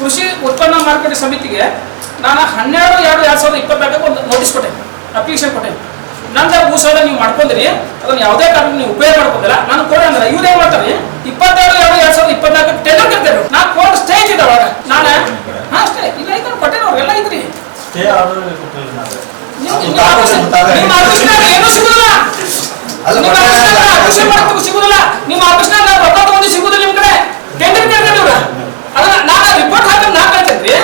ಕೃಷಿ ಉತ್ಪನ್ನ ಮಾರುಕಟ್ಟೆ ಸಮಿತಿಗೆ ನಾನು 12/2/2024 ಒಂದು ನೋಟಿಸ್ ಕೊಟ್ಟೆ, ಅಪ್ಲಿಕೇಶನ್ ಕೊಟ್ಟೆ. ನಂತರ ಭೂಸಾಲ ನೀವು ಮಾಡ್ಕೊಂಡ್ರಿ, ಅದನ್ನ ಯಾವುದೇ ಕಾರಣಕ್ಕೆ ನೀವು ಉಪಯೋಗ ಮಾಡ್ಕೊಂಡಿಲ್ಲ. ನಾನು ಕೋಡ್ ಅಂದ್ರೆ ಇವ್ರು ಏನ್ ಮಾಡ್ತಾರೆ, 22/2/2024 ಟೆಂಡರ್ ಕರ್ತಾರೆ. ನಾ ಕೋಡ್ ಸ್ಟೇ ಇದ್ದಿದ್ದೆ ಅವಾಗ. ನಾನು ಸ್ಟೇ ಇಲ್ಲ ಐತೆ ಕೊಟ್ಟೆ, ಅವ್ರಿಗೆಲ್ಲ ಐತ್ರಿ. ಏನು ಸಿಗುದಿಲ್ಲ, ಸಿಗುದಿಲ್ಲ. ನಿಮ್ಮ ಆಫೀಸ್ನಾಗ ರೊಕ್ಕ ತಗೊಂಡು ಸಿಗುದಿಲ್ಲ. ನಿಮ್ ಕಡೆ ಟೆಂಡರ್ ಕರ್ತಾರೆ ಇವ್ರು. ಅದನ್ನ ನಾನು ರಿಪೋರ್ಟ್ ಹಾಕಿ ನಾ ಕಳ್ತೇನ್ರಿ.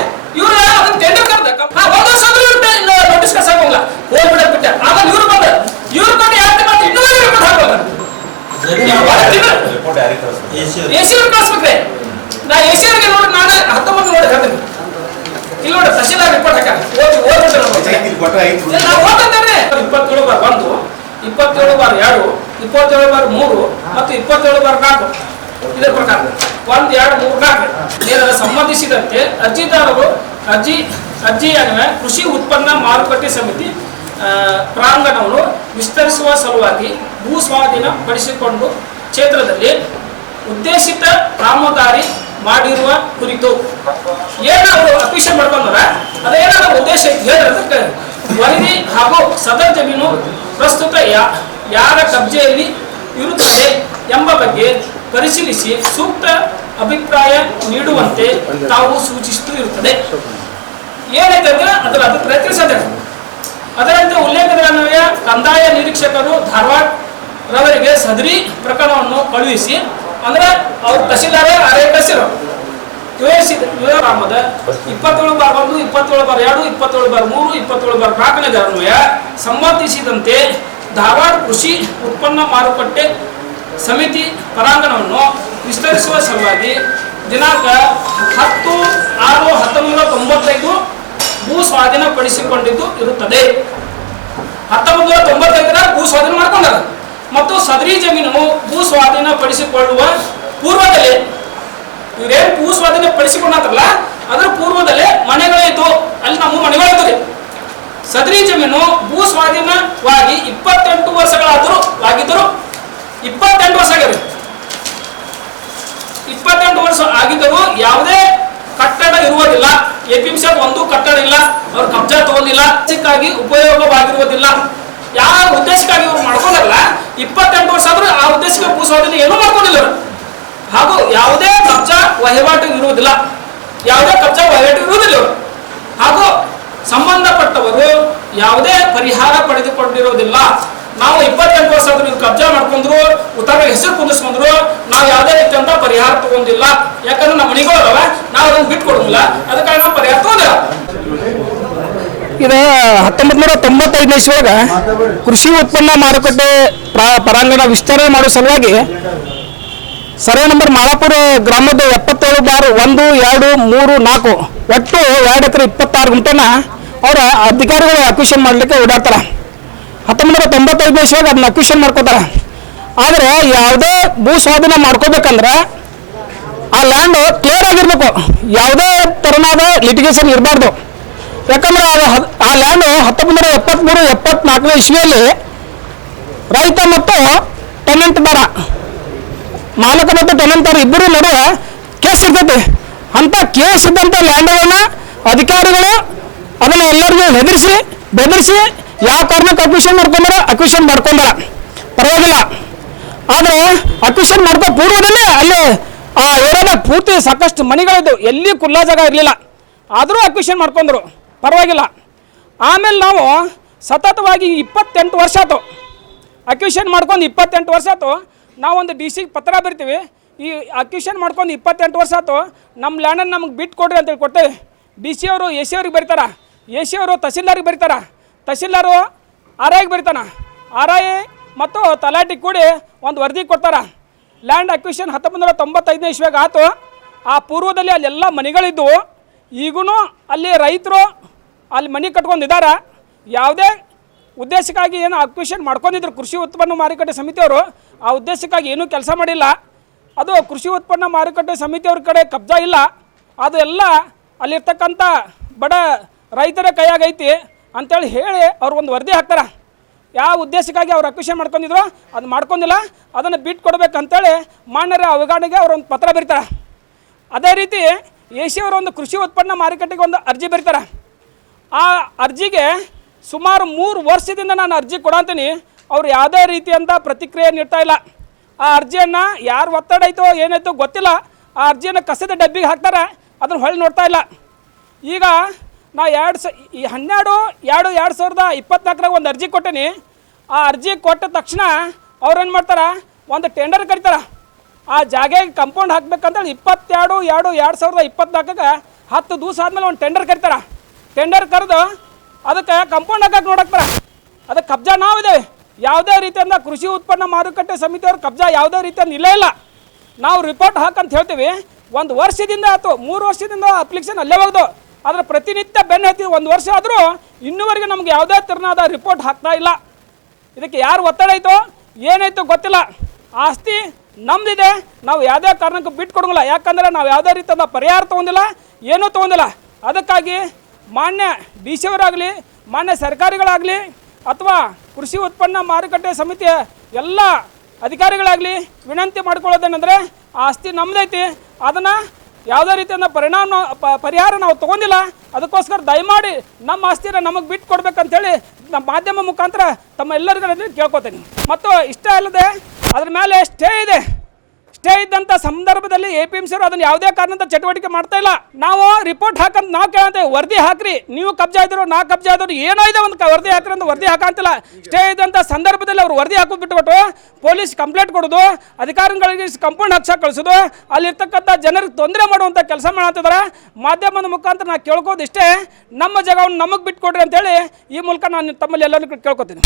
ಇವ್ರು ಅದನ್ನ ಟೆಂಡರ್ ಕರ್ದ ಒಂದು ವರ್ಷ ನೋಟಿಸ್ ಕಳ್ಸಂಗಿಲ್ಲ, ಹೋಗ್ಬಿಡಕ್ ಬಿಟ್ಟೆ. ಆಮೇಲೆ ಇವ್ರು ಬಂದ ಇವ್ರು ಕೊಟ್ಟು ಯಾಕೆ ಮತ್ತೆ ಇನ್ನೂ ರಿಪೋರ್ಟ್ ಹಾಕೋದ ಎಸಿ ಅವ್ರು ಕಳಿಸ್ಬೇಕ್ರಿ. ನಾ ಎಸಿ ಅವ್ರಿಗೆ ನೋಡಿ ನಾನು 19 ನೋಡಿ ಹೇಳ್ತೇನೆ. ಇಲ್ಲಿ ನೋಡಿ ತಹಶೀಲ್ದಾರ್ ರಿಪೋರ್ಟ್ ಹಾಕ ಓದ್ಬಿಟ್ಟೆ. ನಾವು ಓದ್ತೇನೆ 27/1, 27/2, 27/3 ಮತ್ತು 27/4 ಇದರ ಪ್ರಕಾರ 1, 2, 3, 4 ಇದರ ಸಂಬಂಧಿಸಿದಂತೆ ಅರ್ಜಿದಾರರು ಅರ್ಜಿ ಅನ್ವಯ ಕೃಷಿ ಉತ್ಪನ್ನ ಮಾರುಕಟ್ಟೆ ಸಮಿತಿ ಪ್ರಾಂಗಣವನ್ನು ವಿಸ್ತರಿಸುವ ಸಲುವಾಗಿ ಭೂ ಸ್ವಾಧೀನ ಪಡಿಸಿಕೊಂಡು ಕ್ಷೇತ್ರದಲ್ಲಿ ಉದ್ದೇಶಿತ ಕಾಮಗಾರಿ ಮಾಡಿರುವ ಕುರಿತು ಏನಾದ್ರು ಅಪ್ಲಿಕೇಶನ್ ಮಾಡ್ಕೊಂಡ್ರ ಅದೇನಾದ್ರು ಉದ್ದೇಶ ಹೇಳಿದ್ರೆ ವರದಿ ಹಾಗೂ ಸದರ್ ಜಮೀನು ಪ್ರಸ್ತುತ ಯಾರ ಕಬ್ಜೆಯಲ್ಲಿ ಇರುತ್ತದೆ ಎಂಬ ಬಗ್ಗೆ ಪರಿಶೀಲಿಸಿ ಸೂಕ್ತ ಅಭಿಪ್ರಾಯ ನೀಡುವಂತೆ ತಾವು ಸೂಚಿಸುತ್ತಾ ಇರುತ್ತದೆ. ಏನೈತೆ ಅಂದ್ರೆ ಅದರ ಅಭಿಪ್ರಾಯ ತಿಳಿಸದೆ. ಅದರಂತೆ ಉಲ್ಲೇಖದ ಅನ್ವಯ ಕಂದಾಯ ನಿರೀಕ್ಷಕರು ಧಾರವಾಡ ರವರಿಗೆ ಸದರಿ ಪ್ರಕರಣವನ್ನು ಕಳುಹಿಸಿ, ಅಂದ್ರೆ ಅವ್ರು ತಹಶೀಲ್ದಾರ ಕಳಿಸಿರೋ ಗ್ರಾಮದ 27/1, 27/2, 27/3, 27/4 ಅನ್ವಯ ಸಂಬಂಧಿಸಿದಂತೆ ಧಾರವಾಡ ಕೃಷಿ ಉತ್ಪನ್ನ ಮಾರುಕಟ್ಟೆ ಸಮಿತಿ ಪರಾಂಗಣವನ್ನು ವಿಸ್ತರಿಸುವ ಸಲುವಾಗಿ ದಿನಾಂಕ 10/6/1995 ಭೂ ಸ್ವಾಧೀನಪಡಿಸಿಕೊಂಡಿದ್ದು ಇರುತ್ತದೆ. 1995 ಭೂ ಸ್ವಾಧೀನ ಮಾಡಿಕೊಂಡಾರ ಮತ್ತು ಸದರಿ ಜಮೀನು ಭೂ ಸ್ವಾಧೀನಪಡಿಸಿಕೊಳ್ಳುವ ಪೂರ್ವದಲ್ಲೇ ಇವರೇನು ಭೂ ಸ್ವಾಧೀನ ಪಡಿಸಿಕೊಂಡಾರಲ್ಲ ಅದರ ಪೂರ್ವದಲ್ಲೇ ಮನೆಗಳಿದ್ದು, ಅಲ್ಲಿ ನಮ್ಮ ಮನೆಗಳಿದ್ರಿ. ಸದರಿ ಜಮೀನು ಭೂ ಸ್ವಾಧೀನವಾಗಿ 28 ವರ್ಷಗಳಾದರೂ ಆಗಿದ್ದರು. 28 ವರ್ಷ ಆಗಿದೆ. 28 ವರ್ಷ ಆಗಿದ್ದರೂ ಯಾವುದೇ ಕಟ್ಟಡ ಇರುವುದಿಲ್ಲ. ಎಪಿಎಂಸಿ ಒಂದು ಕಟ್ಟಡ ಇಲ್ಲ, ಅವ್ರು ಕಬ್ಜಾ ತಗೊಂಡಿಲ್ಲ, ಉದ್ದೇಶಕ್ಕಾಗಿ ಉಪಯೋಗವಾಗಿರುವುದಿಲ್ಲ. ಯಾವ ಉದ್ದೇಶಕ್ಕಾಗಿ ಇವ್ರು ಮಾಡ್ಕೊಂಡಲ್ಲ 28 ವರ್ಷ ಆದ್ರೂ ಆ ಉದ್ದೇಶಕ್ಕೆ ಭೂ ಸ್ವಾಧೀನ ಏನೂ ಮಾಡ್ಕೊಂಡಿಲ್ಲ. ಹಾಗೂ ಯಾವುದೇ ಕಬ್ಜಾ ವಹಿವಾಟು ಇರುವುದಿಲ್ಲ, ಹಾಗೂ ಸಂಬಂಧಪಟ್ಟವರು ಯಾವುದೇ ಪರಿಹಾರ ಪಡೆದುಕೊಂಡಿರುವುದಿಲ್ಲ. ನಾವು 28 ವರ್ಷ ಆದ್ರೂ ನೀವು ಕಬ್ಜಾ ಮಾಡ್ಕೊಂಡ್ರು, ಉತ್ತರ ಹೆಸರು ಕುಂದಿಸ್ಕೊಂಡ್ರು, ನಾವು ಯಾವುದೇ ರೀತಿಯಂತ ಪರಿಹಾರ ತಗೊಂಡಿಲ್ಲ. ಯಾಕಂದ್ರೆ ನಮ್ಮ ಮನೆಗಳವ ನಾವು ಅದನ್ನು ಬಿಟ್ಟು ಕೊಡೋದಿಲ್ಲ, ಅದಕ್ಕಾಗಿ ನಾವು ಪರಿಹಾರ ತಗೊಂಡಿಲ್ಲ. ಇದು 1995 ಇಸ್ವಿಯಾಗ ಕೃಷಿ ಉತ್ಪನ್ನ ಮಾರುಕಟ್ಟೆ ಪರಾಂಗಣ ವಿಸ್ತರಣೆ ಮಾಡುವ ಸಲುವಾಗಿ ಸರ್ವೆ ನಂಬರ್ ಮಾಳಾಪುರ ಗ್ರಾಮದ 77/1, 2, 3, 4 ಒಟ್ಟು 2 ಎಕರೆ 26 ಗುಂಟೆನ ಅವರ ಅಧಿಕಾರಿಗಳು ಅಕ್ವಿಷನ್ ಮಾಡಲಿಕ್ಕೆ ಓಡಾಡ್ತಾರೆ. 1995 ಇಸ್ವಿಯಾಗ ಅದನ್ನ ಅಕ್ವಿಷನ್ ಮಾಡ್ಕೋತಾರೆ. ಆದರೆ ಯಾವುದೇ ಭೂ ಸ್ವಾಧೀನ ಮಾಡ್ಕೋಬೇಕಂದ್ರೆ ಆ ಲ್ಯಾಂಡ್ ಕ್ಲಿಯರ್ ಆಗಿರ್ಬೇಕು, ಯಾವುದೇ ಥರನಾದ ಲಿಟಿಗೇಷನ್ ಇರಬಾರ್ದು. ಯಾಕಂದ್ರೆ ಆ ಲ್ಯಾಂಡ್ 1973-74 ಇಸ್ವಿಯಲ್ಲಿ ರೈತ ಮತ್ತು ಟೆನೆಂಟ್ ದರ, ಮಾಲಕ ಮತ್ತು ಟೆನೆಂಟ್ ದರ ಇಬ್ಬರು ನಡುವೆ ಕೇಸ್ ಇರ್ತೈತಿ. ಅಂಥ ಕೇಸ್ ಇದ್ದಂಥ ಲ್ಯಾಂಡ್ಗಳನ್ನ ಅಧಿಕಾರಿಗಳು ಅದನ್ನು ಎಲ್ಲರಿಗೂ ಬೆದರಿಸಿ ಯಾವ ಕಾರಣಕ್ಕೆ ಅಕ್ವಿಷನ್ ಮಾಡ್ಕೊಂಡಾರ ಪರವಾಗಿಲ್ಲ. ಆದರೆ ಅಕ್ವಿಷನ್ ಮಾಡ್ಕೋ ಪೂರ್ವದಲ್ಲೇ ಅಲ್ಲಿ ಆ ಏರಿಯಾದಾಗ ಪೂರ್ತಿ ಸಾಕಷ್ಟು ಮನೆಗಳಿದ್ದು, ಎಲ್ಲಿ ಖುಲ್ಲಾ ಜಾಗ ಇರಲಿಲ್ಲ, ಆದರೂ ಅಕ್ವಿಷನ್ ಮಾಡ್ಕೊಂಡ್ರು ಪರವಾಗಿಲ್ಲ. ಆಮೇಲೆ ನಾವು ಸತತವಾಗಿ 28 ವರ್ಷ ಆಯ್ತು ಅಕ್ವಿಷನ್ ಮಾಡ್ಕೊಂಡು 28 ವರ್ಷ ಆಯ್ತು. ನಾವೊಂದು DC ಪತ್ರ ಬರಿತೀವಿ, ಈ ಅಕ್ವಿಷನ್ ಮಾಡ್ಕೊಂಡು 28 ವರ್ಷ ಆಯ್ತು, ನಮ್ಮ ಲ್ಯಾಂಡನ್ನು ನಮಗೆ ಬಿಟ್ಟು ಕೊಡ್ರಿ ಅಂತೇಳಿ ಕೊಡ್ತೇವೆ. DC ಅವರು AC ಅವ್ರಿಗೆ ಬರೀತಾರೆ, AC ಅವರು ತಹಶೀಲ್ದಾರಿಗೆ ಬರೀತಾರೆ, ತಹಶೀಲ್ದಾರು RIಗೆ ಬರೀತಾನೆ, RI ಮತ್ತು ತಲಾಟಿ ಕೂಡಿ ಒಂದು ವರದಿ ಕೊಡ್ತಾರೆ. ಲ್ಯಾಂಡ್ ಅಕ್ವಿಷನ್ 1995 ಇಸ್ವಿಯಾಗ ಆಯ್ತು. ಆ ಪೂರ್ವದಲ್ಲಿ ಅಲ್ಲೆಲ್ಲ ಮನೆಗಳಿದ್ದವು. ಈಗೂ ಅಲ್ಲಿ ರೈತರು ಅಲ್ಲಿ ಮನೆ ಕಟ್ಕೊಂಡಿದ್ದಾರೆ. ಯಾವುದೇ ಉದ್ದೇಶಕ್ಕಾಗಿ ಏನು ಅಕ್ವಿಷನ್ ಮಾಡ್ಕೊಂಡಿದ್ರು ಕೃಷಿ ಉತ್ಪನ್ನ ಮಾರುಕಟ್ಟೆ ಸಮಿತಿಯವರು, ಆ ಉದ್ದೇಶಕ್ಕಾಗಿ ಏನೂ ಕೆಲಸ ಮಾಡಿಲ್ಲ. ಅದು ಕೃಷಿ ಉತ್ಪನ್ನ ಮಾರುಕಟ್ಟೆ ಸಮಿತಿಯವ್ರ ಕಡೆ ಕಬ್ಜಾ ಇಲ್ಲ. ಅದು ಎಲ್ಲ ಅಲ್ಲಿರ್ತಕ್ಕಂಥ ಬಡ ರೈತರ ಕೈಯಾಗೈತಿ ಅಂತೇಳಿ ಹೇಳಿ ಅವ್ರು ಒಂದು ವರದಿ ಹಾಕ್ತಾರೆ. ಯಾವ ಉದ್ದೇಶಕ್ಕಾಗಿ ಅವ್ರು ಅಕ್ವಿಷನ್ ಮಾಡ್ಕೊಂಡಿದ್ರು ಅದು ಮಾಡ್ಕೊಂಡಿಲ್ಲ, ಅದನ್ನು ಬಿಟ್ಟು ಕೊಡಬೇಕಂತೇಳಿ ಮಾನ್ಯರ ಅವಗಾಣಿಗೆ ಅವರು ಒಂದು ಪತ್ರ ಬರೀತಾರೆ. ಅದೇ ರೀತಿ ಎಸಿ ಅವರು ಒಂದು ಕೃಷಿ ಉತ್ಪನ್ನ ಮಾರುಕಟ್ಟೆಗೆ ಒಂದು ಅರ್ಜಿ ಬರೀತಾರೆ. ಆ ಅರ್ಜಿಗೆ ಸುಮಾರು 3 ವರ್ಷದಿಂದ ನಾನು ಅರ್ಜಿ ಕೊಡಂತೀನಿ, ಅವ್ರು ಯಾವುದೇ ರೀತಿಯಂಥ ಪ್ರತಿಕ್ರಿಯೆ ನೀಡ್ತಾ ಇಲ್ಲ. ಆ ಅರ್ಜಿಯನ್ನು ಯಾರು ಒತ್ತಡ ಐತೋ ಏನಾಯ್ತೋ ಗೊತ್ತಿಲ್ಲ, ಆ ಅರ್ಜಿಯನ್ನು ಕಸದ ಡಬ್ಬಿಗೆ ಹಾಕ್ತಾರೆ, ಅದನ್ನು ಹೊಳ್ಳಿ ನೋಡ್ತಾ ಇಲ್ಲ. ಈಗ ನಾ 12/2/2024 ಒಂದು ಅರ್ಜಿ ಕೊಟ್ಟೀನಿ. ಆ ಅರ್ಜಿ ಕೊಟ್ಟ ತಕ್ಷಣ ಅವ್ರೇನು ಮಾಡ್ತಾರೆ, ಒಂದು ಟೆಂಡರ್ ಕರೀತಾರೆ. ಆ ಜಾಗೆಗೆ ಕಂಪೌಂಡ್ ಹಾಕ್ಬೇಕಂತೇಳಿ 22/2/2024 10 ದಿವಸ ಆದಮೇಲೆ ಒಂದು ಟೆಂಡರ್ ಕರೀತಾರೆ. ಟೆಂಡರ್ ಕರೆದು ಅದಕ್ಕೆ ಕಂಪೌಂಡ್ ಹಾಕಕ್ಕೆ ನೋಡಾಕ್ತಾರೆ. ಅದಕ್ಕೆ ಕಬ್ಜಾ ನಾವಿದ್ದೇವೆ. ಯಾವುದೇ ರೀತಿಯಿಂದ ಕೃಷಿ ಉತ್ಪನ್ನ ಮಾರುಕಟ್ಟೆ ಸಮಿತಿಯವ್ರ ಕಬ್ಜಾ ಯಾವುದೇ ರೀತಿಯಿಂದ ಇಲ್ಲೇ ಇಲ್ಲ. ನಾವು ರಿಪೋರ್ಟ್ ಹಾಕಂತ ಹೇಳ್ತೀವಿ. 1 ವರ್ಷದಿಂದ ಆಯ್ತು, 3 ವರ್ಷದಿಂದ ಅಪ್ಲಿಕೇಶನ್ ಅಲ್ಲೇ ಹೋಗ್ದು, ಆದರೆ ಪ್ರತಿನಿತ್ಯ ಬೆನ್ನು ಹತ್ತಿ 1 ವರ್ಷ ಆದರೂ ಇನ್ನೂವರೆಗೆ ನಮ್ಗೆ ಯಾವುದೇ ತೆರನಾದ ರಿಪೋರ್ಟ್ ಹಾಕ್ತಾ ಇಲ್ಲ. ಇದಕ್ಕೆ ಯಾರು ಒತ್ತಡ ಐತೋ ಏನಾಯ್ತೋ ಗೊತ್ತಿಲ್ಲ. ಆಸ್ತಿ ನಮ್ದಿದೆ, ನಾವು ಯಾವುದೇ ಕಾರಣಕ್ಕೂ ಬಿಟ್ಟು ಕೊಡೋಂಗಿಲ್ಲ. ಯಾಕಂದರೆ ನಾವು ಯಾವುದೇ ರೀತಿಯಿಂದ ಪರಿಹಾರ ತೊಗೊಂಡಿಲ್ಲ, ಏನೂ ತೊಗೊಂಡಿಲ್ಲ. ಅದಕ್ಕಾಗಿ ಮಾನ್ಯ ಡಿ ಸಿ ಅವರಾಗಲಿ, ಮಾನ್ಯ ಸರ್ಕಾರಿಗಳಾಗಲಿ, ಅಥವಾ ಕೃಷಿ ಉತ್ಪನ್ನ ಮಾರುಕಟ್ಟೆ ಸಮಿತಿಯ ಎಲ್ಲ ಅಧಿಕಾರಿಗಳಾಗಲಿ ವಿನಂತಿ ಮಾಡ್ಕೊಳ್ಳೋದೇನೆಂದರೆ, ಆಸ್ತಿ ನಮ್ಮದೈತಿ, ಅದನ್ನು ಯಾವುದೇ ರೀತಿಯಿಂದ ಪರಿಹಾರ ನಾವು ತೊಗೊಂಡಿಲ್ಲ. ಅದಕ್ಕೋಸ್ಕರ ದಯಮಾಡಿ ನಮ್ಮ ಆಸ್ತಿನ ನಮಗೆ ಬಿಟ್ಟು ಕೊಡ್ಬೇಕಂತೇಳಿ ನಮ್ಮ ಮಾಧ್ಯಮ ಮುಖಾಂತರ ತಮ್ಮ ಎಲ್ಲರಿಗೂ ಕೇಳ್ಕೊತೀನಿ. ಮತ್ತು ಇಷ್ಟ ಅಲ್ಲದೆ ಅದ್ರ ಮೇಲೆ ಸ್ಟೇ ಇದೆ. ಸ್ಟೇ ಇದ್ದಂಥ ಸಂದರ್ಭದಲ್ಲಿ APMC ಅವರು ಅದನ್ನು ಯಾವುದೇ ಕಾರಣದ ಚಟುವಟಿಕೆ ಮಾಡ್ತಾ ಇಲ್ಲ. ನಾವು ರಿಪೋರ್ಟ್ ಹಾಕಂತ ನಾವು ಕೇಳ್ತೇವೆ, ವರದಿ ಹಾಕ್ರಿ, ನೀವು ಕಬ್ಜಾ ಇದ್ರು ನಾ ಕಬ್ಜಾ ಆದ್ರು ಏನೋ ಇದೆ ಒಂದು ವರದಿ ಹಾಕ್ರಿ ಅಂತ ವರದಿ ಹಾಕಂತಿಲ್ಲ. ಸ್ಟೇ ಇದ್ದಂಥ ಸಂದರ್ಭದಲ್ಲಿ ಅವ್ರು ವರದಿ ಹಾಕೋದು ಬಿಟ್ಟುಬಿಟ್ಟು ಪೊಲೀಸ್ ಕಂಪ್ಲೇಂಟ್ ಕೊಡೋದು, ಅಧಿಕಾರಿಗಳಿಗೆ ಕಂಪೌಂಡ್ ಹಾಕ್ಸಕ್ಕೆ ಕಳಿಸೋದು, ಅಲ್ಲಿರ್ತಕ್ಕಂಥ ಜನರಿಗೆ ತೊಂದರೆ ಮಾಡುವಂಥ ಕೆಲಸ ಮಾಡ್ತಿದ್ದಾರೆ. ಮಾಧ್ಯಮದ ಮುಖಾಂತರ ನಾನು ಕೇಳ್ಕೋದು ಇಷ್ಟೇ, ನಮ್ಮ ಜಾಗವನ್ನು ನಮಗೆ ಬಿಟ್ಟು ಕೊಡ್ರಿ ಅಂತೇಳಿ ಈ ಮೂಲಕ ನಾನು ತಮ್ಮಲ್ಲಿ ಎಲ್ಲರೂ ಕೇಳ್ಕೊತೀನಿ.